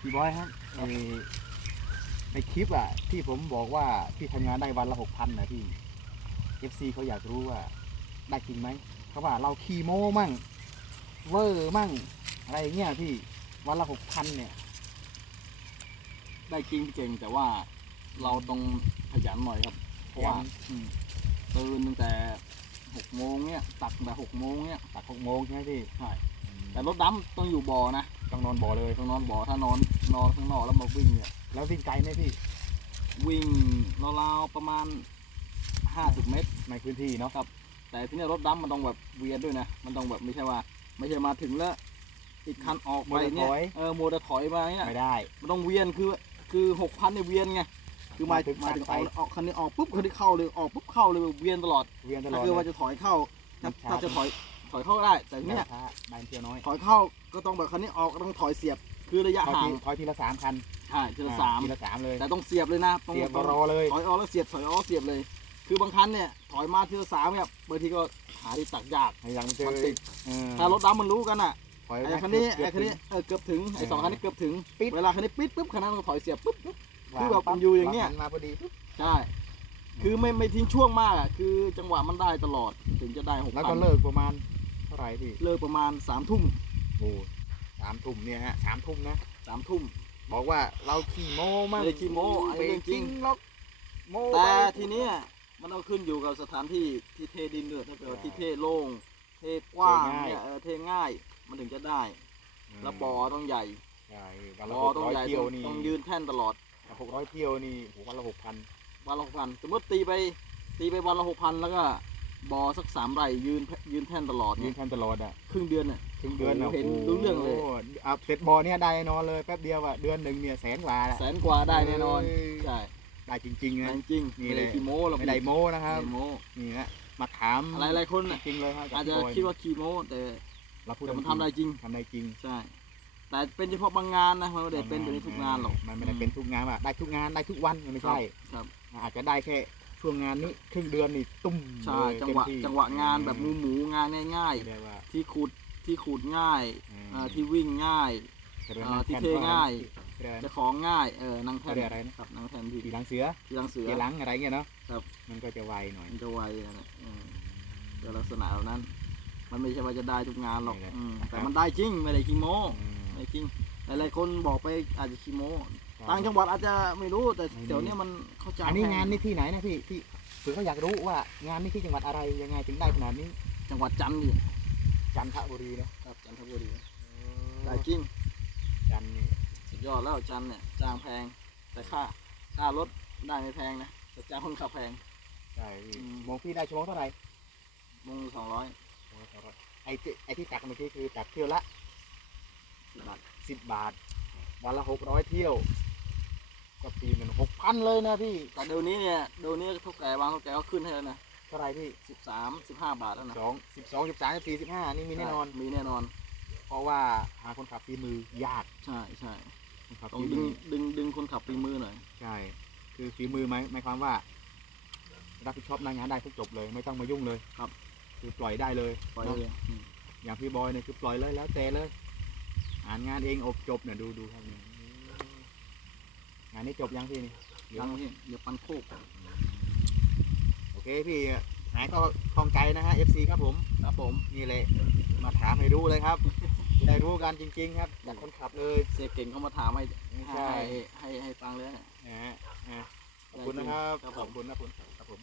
พี่บอยครับไอ้ในคลิปอะ ที่ผมบอกว่าพี่ทำงานได้วันละหกพันนะพี่ FC เขาอยากรู้ว่า ได้จริงไหมเขาว่าเราขี่โม้มั่ง เวอร์มั่ง อะไรอย่างเงี้ยพี่วันละหกพันเนี่ย ได้จริงเก่งแต่ว่าเราต้องขยันหน่อยครับ เพราะว่าขยันอืมตื่นตั้งแต่หกโมงเนี่ยตักตั้งแต่หกโมงเนี่ยตักหกโมงใช่ไหมพี่ ใช่ แต่รถดำต้องอยู่บ่อนะต้องนอนบ่อเลยต้องนอนบ่อถ้านอนนอนข้างนอกแล้วมาวิ่งเนี่ยแล้ววิ่งไกลไหมพี่ วิ่งราวๆประมาณห้าสิบเมตรในพื้นที่เนาะแต่ที่เนี่ยรถดำมันต้องแบบเวียนด้วยนะ มันต้องแบบไม่ใช่ว่า ไม่ใช่มาถึงแล้วอีกคันออกไปเนี่ยเออโมเดลถอยมาเนี่ยไม่ได้ มันต้องเวียนคือคือหกพันเนี่ยเวียนไงคือหมายถึงหหายยถึมามถึงงออกไปออกคันนี้ออกปุ๊บคันนี้เข้าเลยออกปุ๊บเข้าเลยเวียนตลอดเวียนตลถ้าอดคือว่าเลยจะถอยเข้าถ้ามันช้าถ้าจะถอย ถอยเข้าได้ แต่ทีเนี่เนี่ยยช้าได้เที่ยวน้อยถอยเข้าก็ต้องแบบคันนี้ออกก็ต้องถอยเสียบ คือระยะถอยห่าทีงถอยทีละสามคันใช่ทีละสามทีละสามเลยแต่ต้องเสียบเลยนะต้องเสียบต้องรอเลยถอยออกแล้วเสียบถอยออกเสียบเลย คือบางคันเนี่ยถอยมาทีละสามเนี่ยบางทีก็หาที่ตักยากยังเจอมันติดเออถ้ารถดำมันรู้กันอะถอยไอ้มาคันนี้เกืไอ้บคันนี้เออเกือบถึงไอ้สองคันนี้เกือบถึงปิดเวลาคันนี้ปิดปุ๊บคันนั้นต้องถอยเสียบปุ๊บปุ๊บวางคือแบบปั๊มันอยู่อย่างเงี้ยวหันมาพอดีปุ๊บใช่คือไม่ไม่ทิ้งช่วงมากอะคือจังหวะมันได้ตลอดถึงจะได้หกแล้วพัก็นเลิกประมาณเท่า ไหร่พี่เลิกประมาณสามทุ่มโอ้สามทุ่มเนี่ยฮะสามทุ่มนะสามทุ่มบอกว่าเราขี่โม้มั่งไม่ได้ขี้โม้อันนี้เรื่องจริงหรอกโม้แต่ไป ทีเนี้ยมันต้องขึ้นอยู่กับสถานที่ที่เทดินด้วยถ้าเกิดว่าที่เทโล่งเทกว้างเนี่ยเออเทง่ายมันถึงจะได้แล้วบ่อต้องใหญ่ใช่วันละบ่อหกต้องร้อยใหญ่เที่ยวต้องนี่ต้องยืนแท่นตลอด หกร้อยเที่ยวนี่โหวันละหกพันวันละหกพันสมมติตีไปตีไปวันละหกพันแล้วก็ บ่อสักสามไร่ยืนยืนแท่นตลอดยืเนี่ยนแทนตลอดอะครึ่งเดือนเนี่ยถึงเดือนอะโอ้โหเห็นโอ้โรู้เรื่องเลยอะเสร็จบอเนี่ยได้แน่นอนเลยแป๊บเดียวอะเดือนหนึ่งเนี่ยแสนกว่าละแสนกว่าได้แน่นอนเอ้ยใช่ได้จริงๆแต่นะ จริงนี่ไม่เลได้ยขี้โม้หรอกไม่ได้โม้นะครับไม่ได้โม้นี่ฮะมาถามอะไรหลายๆคนจน่ะริงๆเลยครับอาจจะพี่บยคิดว่าขี้โม้แต่เราพูดแต่มันจริงทำได้จริง ทำได้จริงใช่ แต่เป็นเฉพาะบางงานนะมันไม่ได้เป็นอยู่ในทุกงานหรอกมันไม่ได้เป็นทุกงานว่าได้ทุกงานได้ทุกวันมันไม่ใช่ ครับ อาจจะได้แค่ ช่วงงานนี้ครึ่งเดือนนี่ตุ้มใช่เลยจังหวะเต็มที่จังหวะงานแบบหมูหมูๆงานง่ายไม่ได้ว่าๆ ที่ขุดที่ขุดง่ายอืมอ่าที่วิ่งง่ายเขาเรียกอ่าว่าที่แทนเทง่าย เรียกอะไรจะของง่ายเออนั่งแทนเขาเรียกอะไรนะ ครับนั่งแทนที่ตีหลังเสือที่ลังเสือตีหลังอะไรเงี้ยเนาะครับ มันก็จะไวหน่อย มันจะไวนะนะเออจะลักษณะแบบนั้น มันไม่ใช่ว่าจะได้ทุกงานหรอกนี่แหละอืมแต่มันได้จริงไม่ได้ขี้โม้อืมไม่จริงหลายๆคนบอกไปอาจจะขี้โม้ใช่ ต่างจังหวัดอาจจะไม่รู้แต่ไม่มีเดี๋ยวนี้มันเข้าใจอันนี้งานนี่ที่ไหนนะพี่ที่เผื่อเขาอยากรู้ว่างานนี่ที่จังหวัดอะไรยังไงถึงได้ขนาดนี้ จังหวัดจันทร์ดิจันทบุรีนะครับจันทบุรีได้จริงจันทร์นี่สุดยอดแล้วจันทร์เนี่ยจ้างแพงแต่ค่าค่ารถได้ไม่แพงนะแต่จ้างคนขับแพงใช่พี่อืมโมงพี่ได้ชั่วโมงเท่าไหร่มงสองร้อยไอ้ที่ไอ้ที่ตักเมื่อกี้คือตักเที่ยวละสิบบาทสิบบาทวันละหกร้อยเที่ยว ก็ปีมันหกพันเลยนะพี่แต่เดี๋ยวนี้เนี่ยเดี๋ยวนี้เท่าแก่บางเท่าแก่ก็ขึ้นให้แล้วนะเท่าไหรพี่สิบสามสิบห้าบาทแล้วนะสองสิบสองสิบสามสิบสี่สิบห้านี่มีแน่นอนมีแน่นอน เพราะว่าหาคนขับฝีมือยากใช่ใช่คนขับต้องฝีดึมืงอดึงดึงคนขับฝีมือหน่อยใช่คือฝีมือหมายหมายความว่า รับผิดชอบหน้างานได้ทุกจบเลย ไม่ต้องมายุ่งเลยครับ คือปล่อยได้เลยปล่อยเนอะเลยอืมอย่างพี่บอยเนี่ยคือปล่อยเลยแล้วแต่เลย อ่านงานเองอบจบเนี่ยดูดูครับ เนี่ยงานนี้จบยังพี่นี่เดี๋ยวยังนี่เดี๋ยวปันโคกโอเคพี่หายก็คล่องใจนะฮะ FC ครับผมครับผมนี่เลยมาถามให้รู้เลยครับได้รู้กันจริง ๆ ครับจากคนขับเลยเซฟเก่งเขามาถามให้ไม่ให้ใช่ให้ให้ฟังเลยนะนะฮะอะขอบคุณนะครับครับขผมอบคุณนะคุณครับผม